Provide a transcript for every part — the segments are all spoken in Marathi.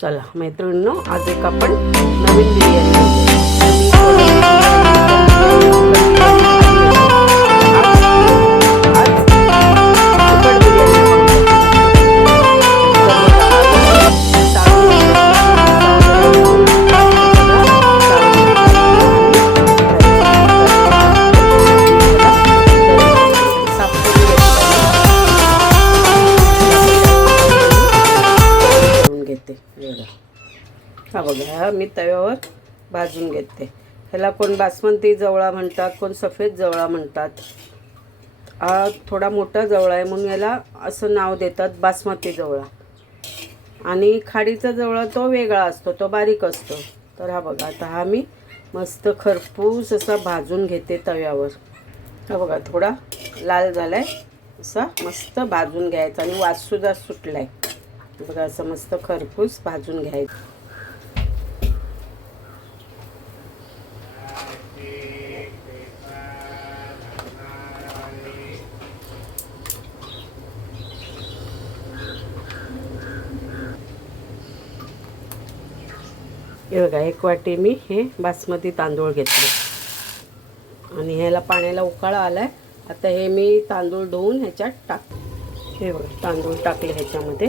चला मैत्रिणींनो आज एक आपण नवीन बिर्याणी घेते एवढं. हा बघा हा मी तव्यावर भाजून घेते. ह्याला कोण बासमती जवळा म्हणतात कोण सफेद जवळा म्हणतात. हा थोडा मोठा जवळा आहे म्हणून याला असं नाव देतात बासमती जवळा. आणि खाडीचा जवळा तो वेगळा असतो तो बारीक असतो. तर हा बघा आता हा मी मस्त खरपूस असा भाजून घेते तव्यावर. हा बघा थोडा लाल झाला आहे असा मस्त भाजून घ्यायचा आणि वाससुद्धा सुटला आहे बघा असं मस्त खरपूस भाजून घ्यायचं. हे बघा एक वाटी मी हे बासमती तांदूळ घेतले. आणि ह्याला पाण्याला उकाळा आलाय. आता हे मी तांदूळ धुवून ह्याच्यात टाक हे बघा तांदूळ टाकले ह्याच्यामध्ये.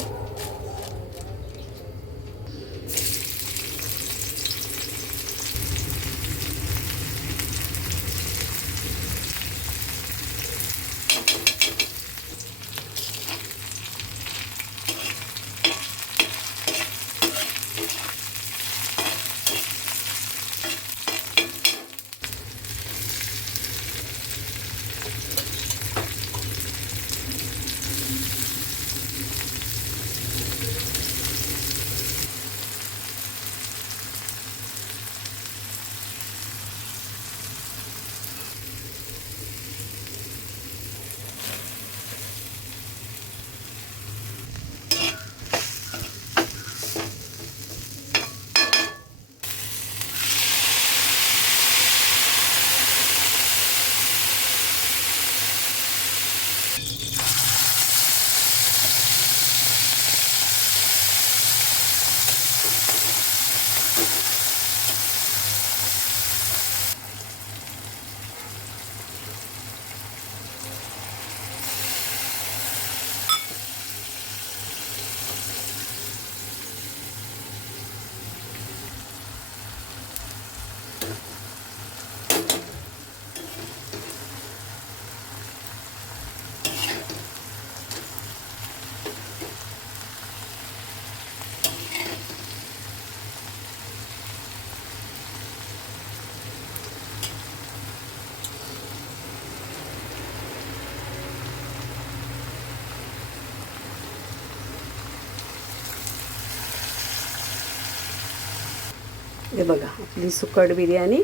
हे बघा आपली सुकट बिर्याणी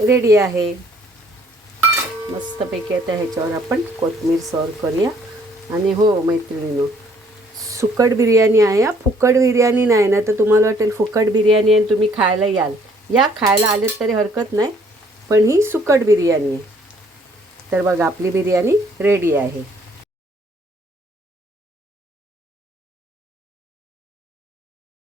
रेडी आहे. मस्तपैकी आता ह्याच्यावर आपण कोथमीर सर्व करूया. आणि हो मैत्रिणीनो सुकट बिर्याणी आहे हा. फुकट बिर्याणी नाही ना तर तुम्हाला वाटेल फुकट बिर्याणी आहे आणि तुम्ही खायला याल. या खायला आलेत तरी हरकत नाही पण ही सुकट बिर्याणी आहे. तर बघा आपली बिर्याणी रेडी आहे.